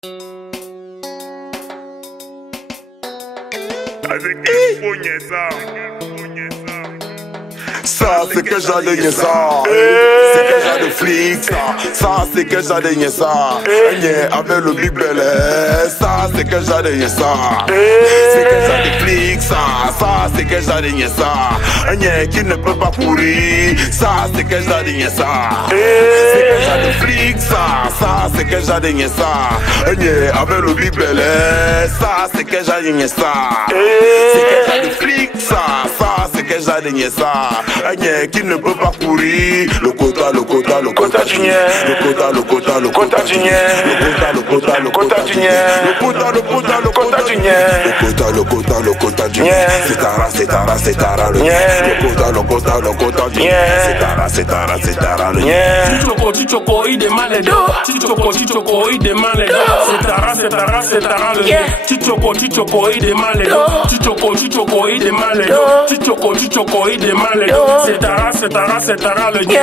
Ça c'est que j'adore ça. C'est que j'adore flic ça. C'est que j'adore ça. Avec le big belly. Ça c'est que j'adore ça. C'est que j'adore flic ça. C'est que j'adore ça. Qui ne peut pas courir. Ça c'est que j'adore ça. C'est que j'adore flic ça. C'est que j'adore ça. Avec le big belly. Ça c'est que j'adore ça. C'est que j'adore flic ça. C'est que j'adore ça. Qui ne peut pas courir. Le quota du niais. Le quota du niais. Le quota du niais. Le quota du niais. C'est tara le niais. Le quota du niais. C'est tara le niais. Chichoko, il demande les deux. Chichoko, il demande les deux. C'est tara le niais. Chichoko, il demande les deux. Chichoko, il demande les deux. Chichoko, il demande les deux. C'est tara le niais.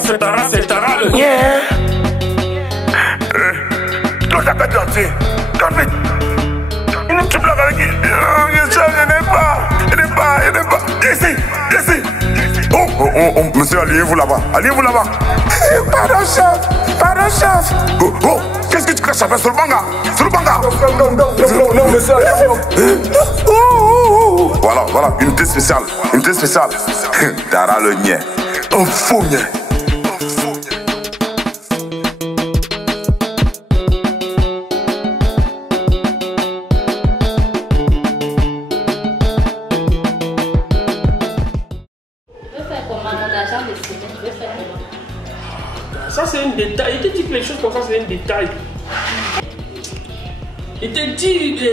C'est tara le niais. Toi, t'as pas de gentil. Calme. Il ne te blague avec qui. Il n'est pas. Ici. Oh, monsieur, allez-vous là-bas. Pardon, chef. Oh, qu'est-ce que tu craches après sur le banga? Non, monsieur. Voilà, unité spéciale. Tara le niais. Un faux niais. Ça c'est un détail. Il te dit que les choses comme ça c'est un détail. Il te dit que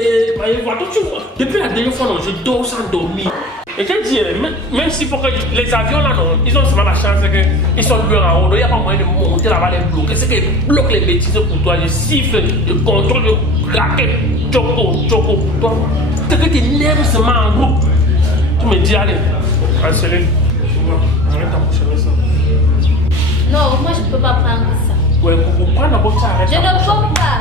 depuis la dernière fois, non, je dors sans dormir. Et te dit, même s'il faut que les avions là, non, ils ont seulement la chance qu'ils sont loin en haut. Il n'y a pas moyen de monter là-bas, les bloquer. C'est qu'ils bloquent les bêtises pour toi. Je siffle, je contrôle, je raquette, choco pour toi. C'est que tes nerfs se mettent en groupe. Tu me dis, allez, Céline, arrête d'enchaîner ça. Non, moi je ne peux pas prendre ça. Ouais, pour prendre d'abord ça, arrête. Je ne peux pas.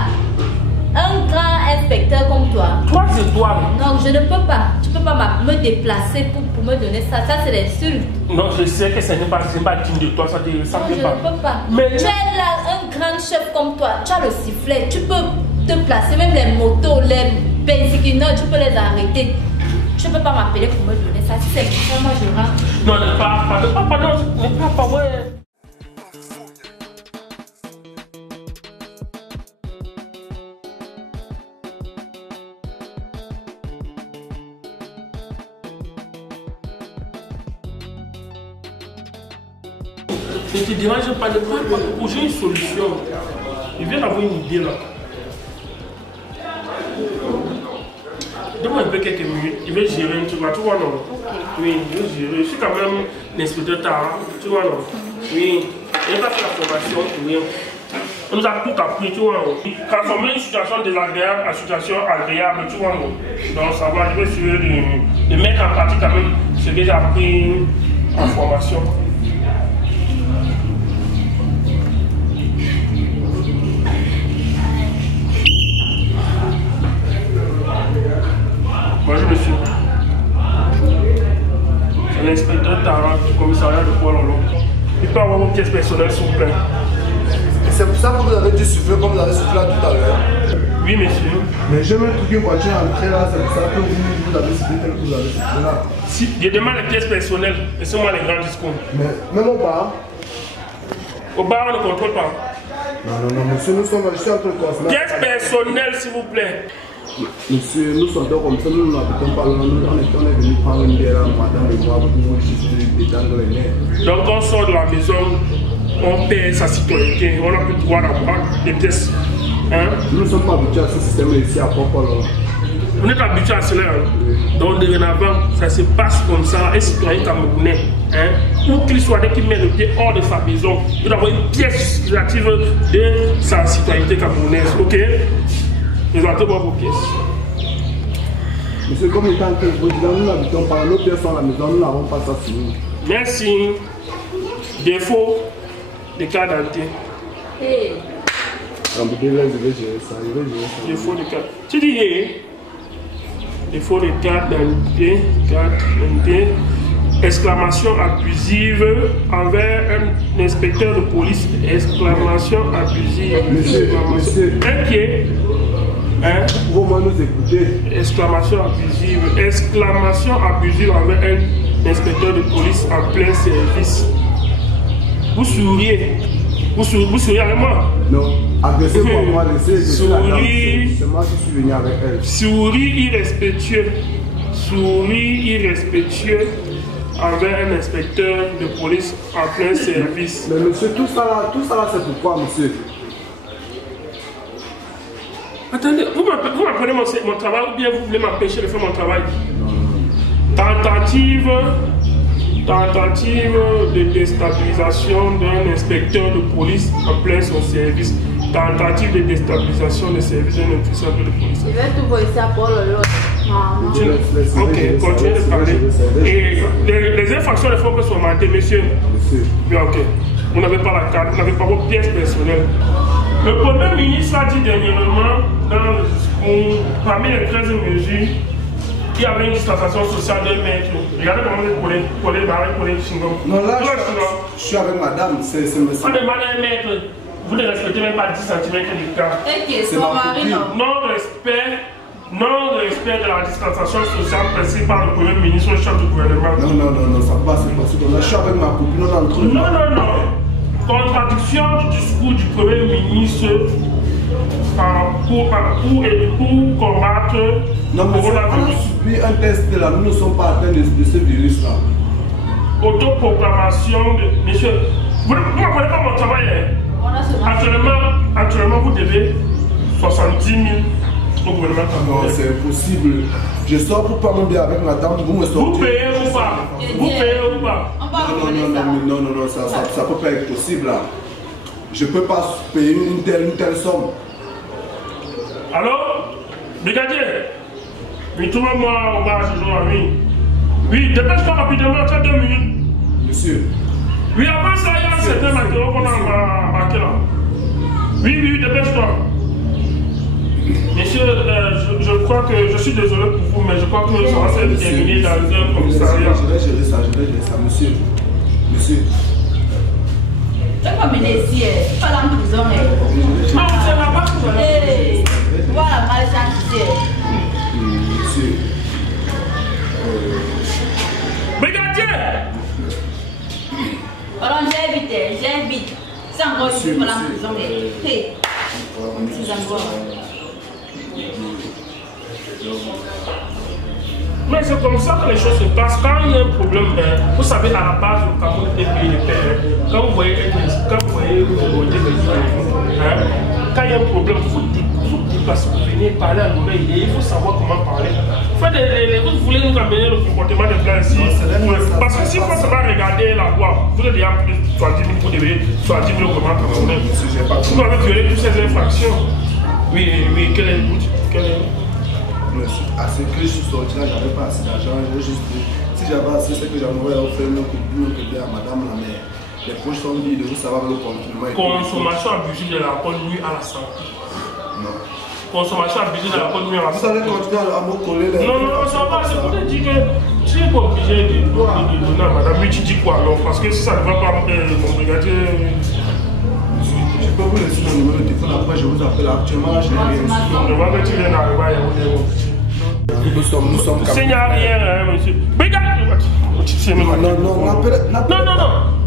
Un grand inspecteur comme toi. Toi, c'est toi. Non, je ne peux pas. Tu ne peux pas me déplacer pour me donner ça. Ça, c'est l'insulte. Non, je sais que ce n'est pas digne de toi, ça te ressemble pas. Non, je ne peux pas. Mais tu es là, un grand chef comme toi. Tu as le sifflet. Tu peux te placer, même les motos, les benzikinons, tu peux les arrêter. Tu ne peux pas m'appeler pour me donner ça. Si c'est ça, moi je rentre. Non, ne pas, ouais. Ne te dérange pas, ne parle pas. J'ai une solution. Je viens d'avoir une idée là. Donne-moi un peu quelques minutes. Je vais gérer un truc là, tu vois non? Oui, je vais gérer. Je suis quand même l'inspecteur Tara, tu vois non? Oui. Je n'ai pas fait la formation pour rien. On nous a tout appris, tu vois non? Transformer une situation désagréable en situation agréable, tu vois non? Donc ça va, je vais essayer de mettre en pratique quand même ce que j'ai appris en formation. Bonjour monsieur. C'est l'inspecteur Tara du commissariat de Poilolo. Il peut avoir vos pièces personnelles s'il vous plaît. Et c'est pour ça que vous avez dû souffler comme vous avez soufflé tout à l'heure. Oui monsieur. Mais je me trouve une voiture entrée là, c'est pour ça que vous avez soufflé tel que vous avez soufflé là. Si, je demande les pièces personnelles, laissez-moi les grands discours. Mais même au bar? Au bar on ne contrôle pas. Non, monsieur, nous sommes juste entre toi. Pièces personnelles s'il vous plaît. Monsieur, nous sommes comme ça, nous n'habitons pas là, on est venu prendre une bière à madame et moi pour juste détendre les nerfs. Donc on sort de la maison, on paie sa citoyenneté, on n'a plus le droit d'avoir des pièces. Hein? Nous ne sommes pas habitués à ce système ici à Popolo. Vous n'êtes pas habitué à cela. Hein? Donc dorénavant, ça se passe comme ça, un citoyen camerounais, hein? Où qu'il soit, dès qu'il met le pied hors de sa maison, il doit avoir une pièce justificative de sa citoyenneté camerounaise. Ok? Ils ont hâte de voir vos pièces. Monsieur, comme étant que vous dites, nous n'habitons pas là, nos pièces sont à la maison, nous n'avons pas ça sur nous. Merci. Défaut de carte d'identité. Hey. Je vais gérer ça. Il faut les 4. Tu dis, il faut les 4 exclamation abusive envers un inspecteur de police. Exclamation abusive. Monsieur. Inquiet. Hein? Comment nous écouter? Exclamation abusive. Exclamation abusive envers un inspecteur de police en plein service. Vous souriez. Vous souriez avec moi? Non. Agressez-moi, moi, laissez. Souris. C'est moi qui suis venu avec elle. Souris irrespectueux. Souris irrespectueux envers un inspecteur de police en plein service. Mais monsieur, tout ça là, c'est pourquoi, monsieur? Attendez, vous m'apprenez mon travail ou bien vous voulez m'empêcher de faire mon travail? Tentative de déstabilisation d'un inspecteur de police en plein son service. Tentative de déstabilisation des services d'un officier de police. Je vais tout voici à Paul Lolo. Ok, continuez de parler. Et les infractions ne font que s'augmenter, monsieur. Bien, ok. Vous n'avez pas la carte, vous n'avez pas vos pièces personnelles. Le Premier ministre a dit dernièrement dans le discours, parmi les 13 mesures, il y avait une distanciation sociale d'un mètre. Regardez comment vous collez le chingom. Non, là, je suis avec madame, c'est monsieur. On demande à un mètre, vous ne respectez même pas 10 cm d'écart. C'est mon mari, non? Non-respect de la distanciation sociale précise par le Premier ministre et le chef du gouvernement. Non, ça passe, c'est possible. Là, je suis avec ma copine, on est entre nous. Non. Contradiction du discours du Premier ministre pour combattre le coronavirus. On a subi un test là, nous ne sommes pas atteints de ce virus là. Autoproclamation de... Monsieur, vous ne comprenez pas mon travail. Actuellement, vous devez 70 000 au gouvernement. Non, c'est impossible. Je sors pour pas m'embêter avec madame, vous me sortez. Vous payez ou pas? Vous payez ou pas? Non, ça peut pas être possible là. Je peux pas payer une telle somme. Alors, brigadier, mais trouvez-moi au bar ce jour, oui. Oui, dépêche-toi rapidement, tu as 2 minutes. Monsieur. Oui, avant ça, il y a un certain matériau qu'on a marqué là. Oui, dépêche-toi. Monsieur, je crois que je suis désolé pour vous, mais je crois que ça va se terminer dans un commissariat. Je vais gérer ça, monsieur. Monsieur. Tu vas m'amener ici, pas dans la prison. Non, c'est la bas Voilà, malchance. Monsieur. Brigadier! Alors, j'invite. C'est encore une fois la prison. C'est encore. Mais c'est comme ça que les choses se passent. Quand il y a un problème, vous savez, à la base, le Cameroun est pays de paix. Quand vous voyez quand il y a un problème, vous déplacez, vous venez parler à nous, il faut savoir comment parler. Vous voulez nous amener le comportement des plans ici. Parce que si vous savez regarder la loi, vous avez déjà plus de 70 000, vous devez 70 000 au gouvernement camerounais. Vous avez violé toutes ces infractions. Oui, quel est le but? À ce que je suis sorti là, j'avais pas assez d'argent. Si j'avais assez, c'est que j'envoyais offrir nos côté à madame la mère. Les poches sont vides, vous savez le continuement. Consommation abusive de l'alcool nuit à la santé. Non. Consommation abusive de l'alcool nuit à la santé. Vous allez continuer à me coller les... Non, ça va, c'est pour te dire que tu n'es pas obligé de donner à madame. Mais tu dis quoi alors? Parce que si ça ne va pas, mon brigadier... Je peux vous laisser le numéro de téléphone, après je vous appelle. Actuellement là, je n'ai rien. Je vois que tu viens d'arriver à nous sommes comme... Il n'y a rien, monsieur. Brigadier! Non, n'appelez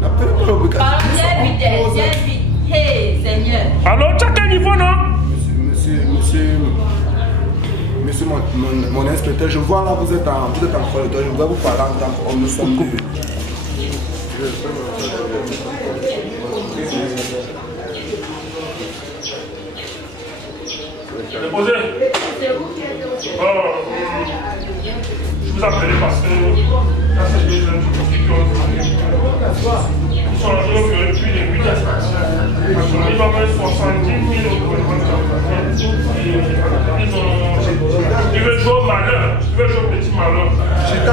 pas le brigadier. Viens vite. Hey, Seigneur. Alors, tu as quel niveau, non? Monsieur, mon inspecteur, je vois là, vous êtes en corridor, je voudrais vous parler en tant qu'homme, nous sommes deux. Déposez. Je vous appelle parce que là, c'est des jeunes qui sont en train de depuis les 8 ans. Ils vont mettre 70 000 au gouvernement. Ils veulent jouer au malheur, ils veulent jouer au petit malheur.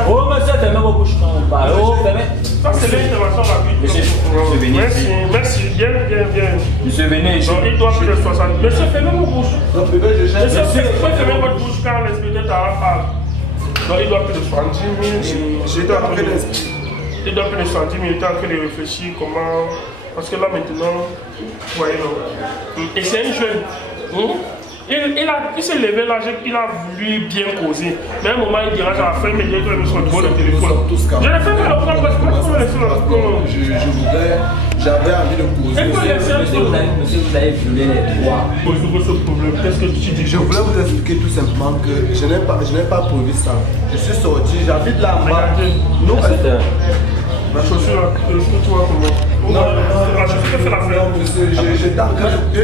Oh, monsieur, fermez vos bouches quand on parle. Oh, fermez. Ça, c'est l'intervention rapide. Monsieur, venez. Merci, bien. Monsieur, venez. Donc, il doit plus de 60. Monsieur, fermez vos bouches. Donc, bébé, je cherche. Monsieur, vous pouvez fermer votre bouche car l'inspecteur parle. Donc, il doit plus de 70 000. J'étais en train d'expliquer. Il doit plus de 70 000. Il est en train de réfléchir comment. Parce que là, maintenant, vous voyez, et c'est un jeune. Il s'est levé là, il a voulu bien causer. Mais à un moment, il dira à la fin, mais il dit qu'il me soit devant le téléphone. Je l'ai fait le prendre parce que je voudrais, j'avais envie de causer. Monsieur, vous avez violé les droits. Ce problème, qu'est-ce que tu dis? Je voulais vous expliquer tout simplement que je n'ai pas prévu ça. Je suis sorti, j'habite là en bas. Non, la chaussure, est-ce que tu vois comment? Non, la chaussure fait l'affaire. Non, monsieur, j'étais en train de.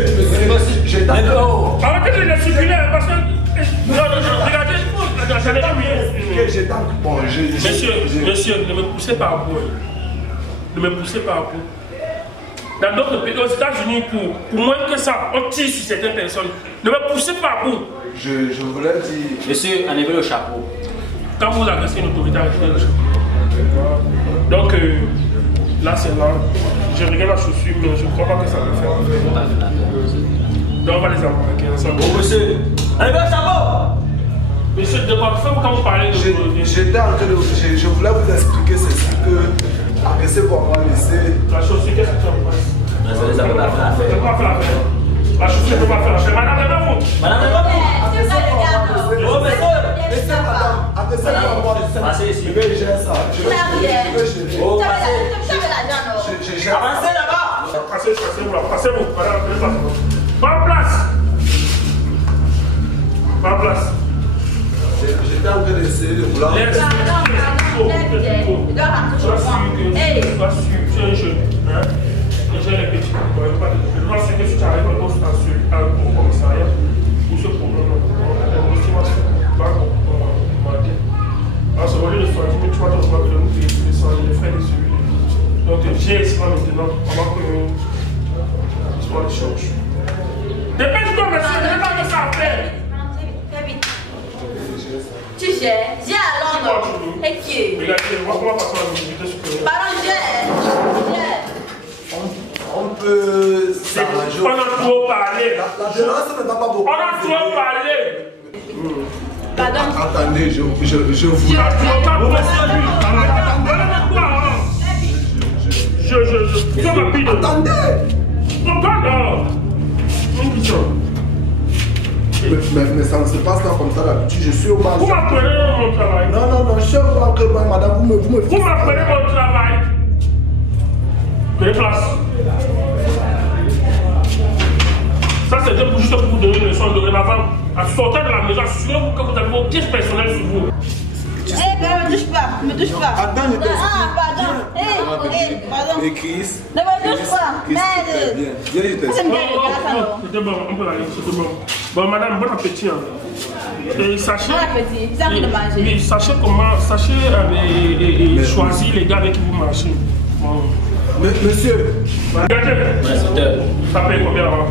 J'étais en train. Arrêtez de les circuler parce que. Non, regardez, j'en ai pas mis. J'étais en train. Monsieur, ne me poussez pas à bout. Ne me poussez pas à bout. Dans d'autres pays, aux États-Unis, pour moins que ça, on tire sur certaines personnes. Ne me poussez pas à bout. Je voulais dire. Monsieur, enlevez le chapeau. Quand vous agressez une autorité, enlevez le chapeau. Donc, là, c'est là. Je regarde la chaussure, mais je ne crois pas que ça peut faire. Donc, on va les embarquer ensemble. Oh, monsieur, enlevez le chapeau. Monsieur, de quoi faire quand vous parlez de. J'étais en train de. Je voulais vous expliquer ceci que. Arrêtez pour moi, laisser. La chaussure, qu'est-ce que tu en penses? Ça ne peut pas faire l'affaire. Ça ne peut pas faire l'affaire. La chaussure ne peut pas faire l'affaire. Madame, levez-vous. Madame, levez-vous. Oh, monsieur. Passez ici. Oh, passez. Avancez là-bas. Passez-vous là. Passez-vous. Madame, pas en place. Pas en place. J'étais en train d'essayer de vouloir. Tu es un jeune. Les jeunes et petits. Je dois que si tu arrives au commissariat pour ce problème, au lieu de 70 000, tu vas te retrouver avec nous payer les frais de celui. Donc j'ai ça maintenant, avant que l'histoire des choses. Dépêche-toi, monsieur, je n'ai pas de ça à faire. Fais vite. Tu gères, j'ai à Londres. Et qui? Regardez, on va passer à la visibilité supérieure. Pardon, gère. On peut s'arranger. On a trop parlé. La violence ne va pas beaucoup. On a trop parlé. Pardon. Attendez, je vous. Attendez. Mais ça ne se passe pas comme ça d'habitude. Je suis au bar. Vous m'appelez mon travail. Non, je suis au bar que madame, vous me. Vous m'appelez mon travail. Prenez place. Ça, c'était juste pour vous donner une leçon dorénavant. À sortir de la maison, assurez-vous que vous avez vos pièces personnelles sur vous. Ne me touche pas, ne me touche pas. Attends, je t'explique. Ah, pardon. Pardon. Et Chris. Ne me touche pas. Merde. Viens, je t'explique. C'était bon, on peut aller, c'était bon. Bon, madame, bon appétit. Et sachez. Bon appétit, vous avez de manger. Oui, sachez choisir les gars avec qui vous marchez. Bon. Monsieur. Regardez. Ça paye combien avant?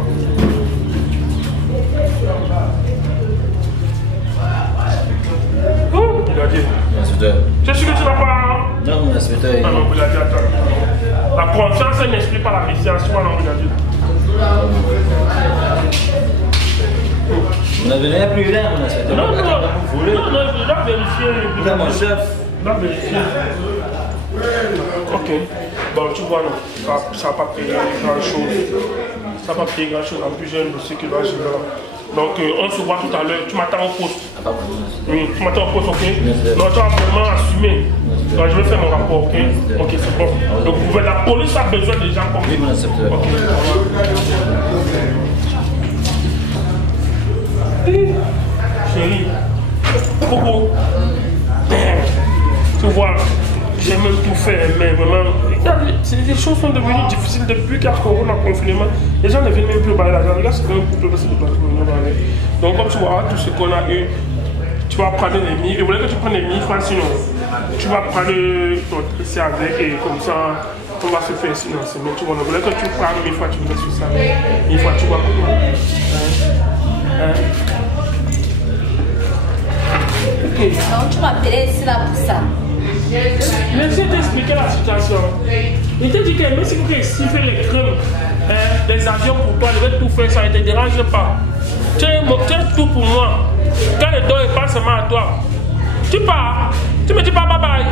Regardez. Je suis que tu n'as pas. Non, mon inspecteur. Ah non, regardez, attends. La confiance, elle n'explique pas l'appréciation, non, regardez. Vous n'avez plus rien, mon inspecteur. Non, je dois vérifier. Vous êtes mon chef. Je dois vérifier. Ok. Bon, tu vois, non, ça n'a pas payé grand-chose. Ça n'a pas payé grand-chose. En plus, j'ai un dossier qui va gérer là. Donc, on se voit tout à l'heure. Tu m'attends au poste. Oui, tu m'attends au poste, ok? Non, tu vas vraiment assumer. Donc, je vais faire mon rapport, ok? Ok, c'est bon. Donc, la police a besoin des gens comme oui, mon inspecteur. Ok. Chérie, Coco, tu vois, j'ai même tout fait, mais vraiment, les choses sont devenues difficiles depuis qu'il y a Corona, confinement. Les gens ne viennent même plus bailler l'argent. Les gars, c'est quand même pour que c'est le placement. Donc, comme tu vois, tout ce qu'on a eu, tu vas prendre les 1000. Je voulais que tu prennes les 1000 francs, sinon, tu vas prendre ton tricé avec et comme ça, on va se faire financer. Mais tu vois, je voulais que tu prennes 1000 fois, tu me laisses sur ça. 1000 fois, tu vois comment. Ok. Non, tu m'appelais ici là pour ça. Laissez t'expliquer la situation. Il te dit que même si vous réussissez les crèmes, les avions pour toi, je vais tout faire, ça ne te dérange pas. Tu es tout pour moi. Quand le don est pas seulement à toi. Tu pars, tu me dis pas bye bye.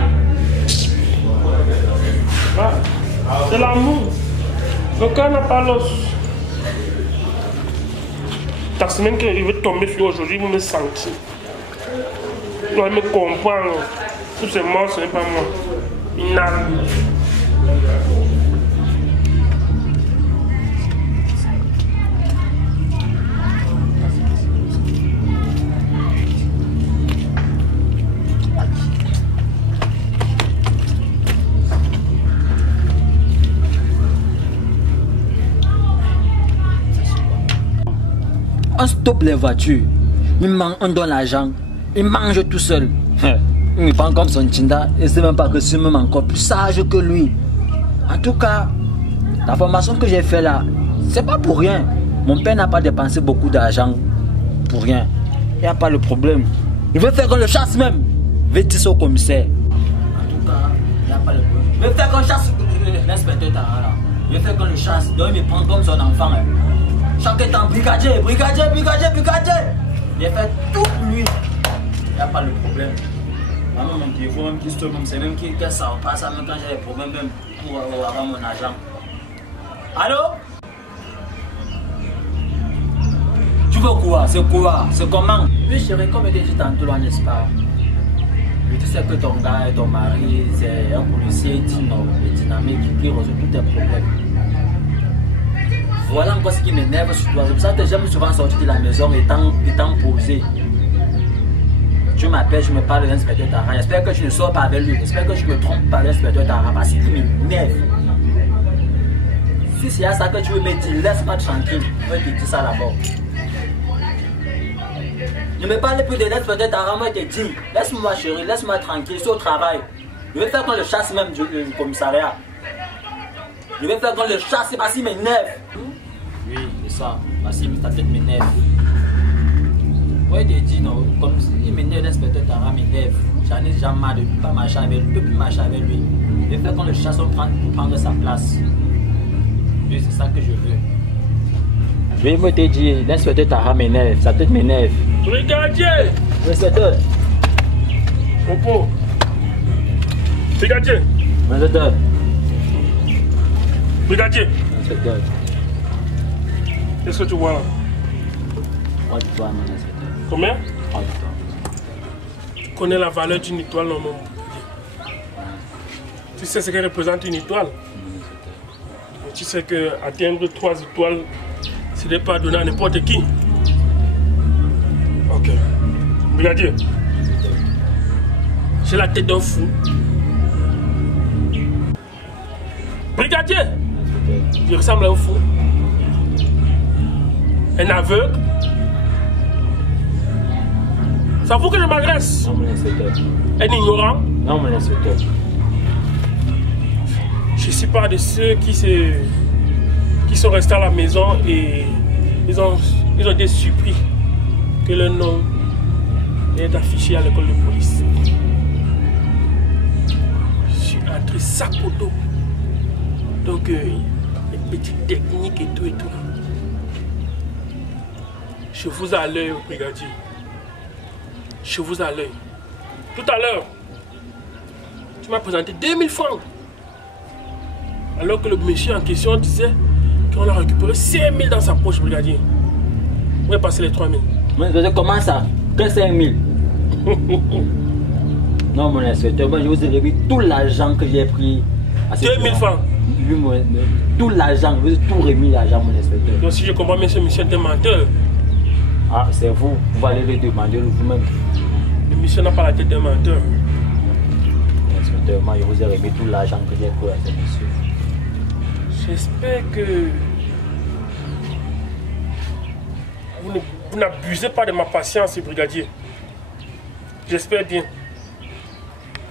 Ah, c'est l'amour. Le cœur n'a pas l'os. Ta semaine qui est tomber sur aujourd'hui, vous me sentez. Vous dois me comprendre. Tout c'est moi, ce n'est pas moi. Inarme. On stoppe les voitures, on donne l'argent, il mange tout seul. Il prend comme son Tinda et c'est même pas que c'est même encore plus sage que lui. En tout cas, la formation que j'ai fait là, c'est pas pour rien. Mon père n'a pas dépensé beaucoup d'argent pour rien. Il n'y a pas le problème. Il veut faire qu'on le chasse même. Il veut dire ça au commissaire. En tout cas, il n'y a pas le problème. Il veut faire qu'on chasse l'inspecteur Tara là. Il veut faire qu'on le chasse. Donc il me prend comme son enfant. Chaque temps, brigadier. Il a fait tout pour lui. Il n'y a pas de problème. Maman, mon téléphone, même qui se trouve, c'est même qui ça passe, même quand j'ai des problèmes, même pour avoir mon argent. Allô? Tu veux quoi? C'est comment? Oui, chérie, comme je t'ai dit tantôt, là, n'est-ce pas? Tu sais que ton gars et ton mari, c'est un policier dynamique qui résout tous tes problèmes. Voilà encore ce qui m'énerve sur toi. C'est pour ça que j'aime souvent sortir de la maison étant posé. Tu m'appelles, je me parle de l'inspecteur Tara. J'espère que tu ne sors pas avec lui. J'espère que je me trompe pas de l'inspecteur Tara parce qu'il m'énerve. Si c'est à ça que tu veux me dire, laisse-moi tranquille. Je vais te dire ça d'abord. Ne me parle plus de l'inspecteur Tara, moi je te dis. Laisse-moi chérie, laisse-moi tranquille, je suis au travail. Je vais faire qu'on le chasse même du commissariat. Je vais faire qu'on le chasse parce qu'il m'énerve. Oui, c'est ça. Parce que ta tête m'énerve. Ouais, il dit non. Comme il m'énerve, l'inspecteur Tara m'énerve. J'en ai déjà marre de ne pas marcher avec lui. Je ne peux plus marcher avec lui. Je vais faire qu'on le chasse pour prendre sa place. Oui, c'est ça que je veux. Je vais te dire, l'inspecteur Tara m'énerve. Sa tête m'énerve. Brigadier! Inspecteur. Popo. Brigadier. Inspecteur. Brigadier. Inspecteur. Qu'est-ce que tu vois là? 3 étoiles, mon inspecteur. Combien? 3 étoiles. Tu connais la valeur d'une étoile, non, mon brigadier? Tu sais ce qu'elle représente une étoile? Et tu sais qu'atteindre 3 étoiles, ce n'est pas donné à n'importe qui. Ok. Brigadier. J'ai la tête d'un fou. Brigadier! Il ressemble à un fou. Un aveugle. Ça vous que je m'agresse? Non, mon inspecteur. Un ignorant. Non, mon inspecteur. Je ne suis pas de ceux qui sont restés à la maison et ils ont été surpris que leur nom est affiché à l'école de police. Je suis entré sac au dos. Donc, les petites techniques et tout et tout. Je vous ai à l'œil, brigadier. Je vous ai à l'œil. Tout à l'heure, tu m'as présenté 2000 francs. Alors que le monsieur en question disait qu'on a récupéré 5000 dans sa poche, brigadier. Où est passé les 3000? Mais comment ça? Que 5000? Non, mon inspecteur, moi je vous ai remis tout l'argent que j'ai pris. 2000 francs. Tout l'argent, je vous ai tout remis l'argent, mon inspecteur. Donc si je comprends bien, ce monsieur est un menteur. Ah, c'est vous, vous allez le demander vous-même. Le monsieur n'a pas la tête d'un menteur. Inspecteur, moi je vous ai remis tout l'argent que j'ai pris à ce monsieur. J'espère que vous n'abusez pas de ma patience, brigadier. J'espère bien.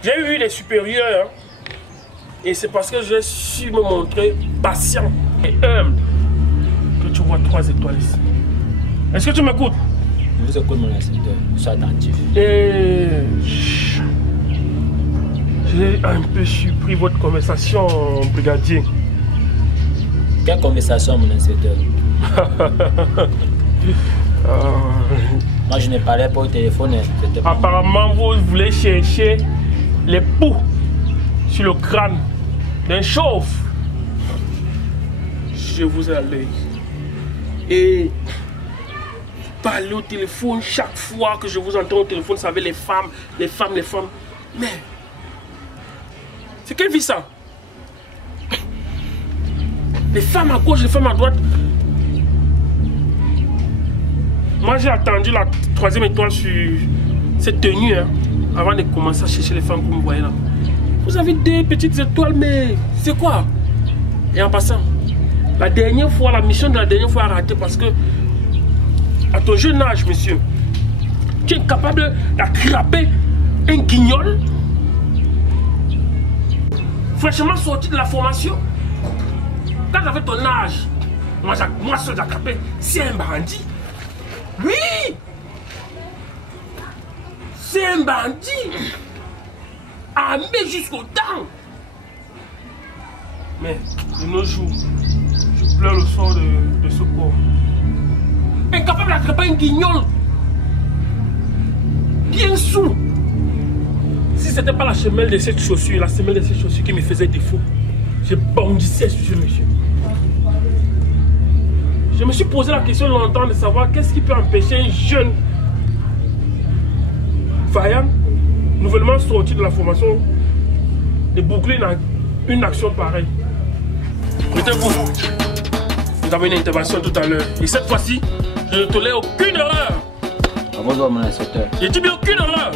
J'ai eu des supérieurs, hein, et c'est parce que j'ai su me montrer patient et humble que tu vois 3 étoiles ici. Est-ce que tu m'écoutes? Je vous écoute, mon inspecteur. Sois attentif. Et j'ai un peu surpris votre conversation, brigadier. Quelle conversation, mon inspecteur? Moi, je ne parlais pas au téléphone. Apparemment, vous voulez chercher les poux sur le crâne d'un chauve. Je vous ai à l'œil. Et parler au téléphone chaque fois que je vous entends au téléphone, vous savez, les femmes. Mais c'est quelle vie ça? Les femmes à gauche, les femmes à droite. Moi, j'ai attendu la 3e étoile sur cette tenue hein, avant de commencer à chercher les femmes que vous voyez là. Vous avez des petites étoiles, mais c'est quoi? Et en passant, la mission de la dernière fois a raté parce que, à ton jeune âge, monsieur, tu es capable d'attraper un guignol fraîchement sorti de la formation. Quand j'avais ton âge, moi seul d'attraper, c'est un bandit. Oui! C'est un bandit! Armé jusqu'aux dents! Mais de nos jours, je pleure le sort de ce corps. Incapable d'attraper un guignol! Bien sous! Si c'était pas la semelle de cette chaussure, qui me faisait défaut, je bondissais sur ce monsieur. Je me suis posé la question longtemps de savoir qu'est-ce qui peut empêcher un jeune vaillant, nouvellement sorti de la formation, de boucler une action pareille. Mettez-vous. Vous avez une intervention tout à l'heure. Et cette fois-ci, je ne tolère aucune erreur. Bonjour, mon inspecteur. Je dis bien aucune erreur.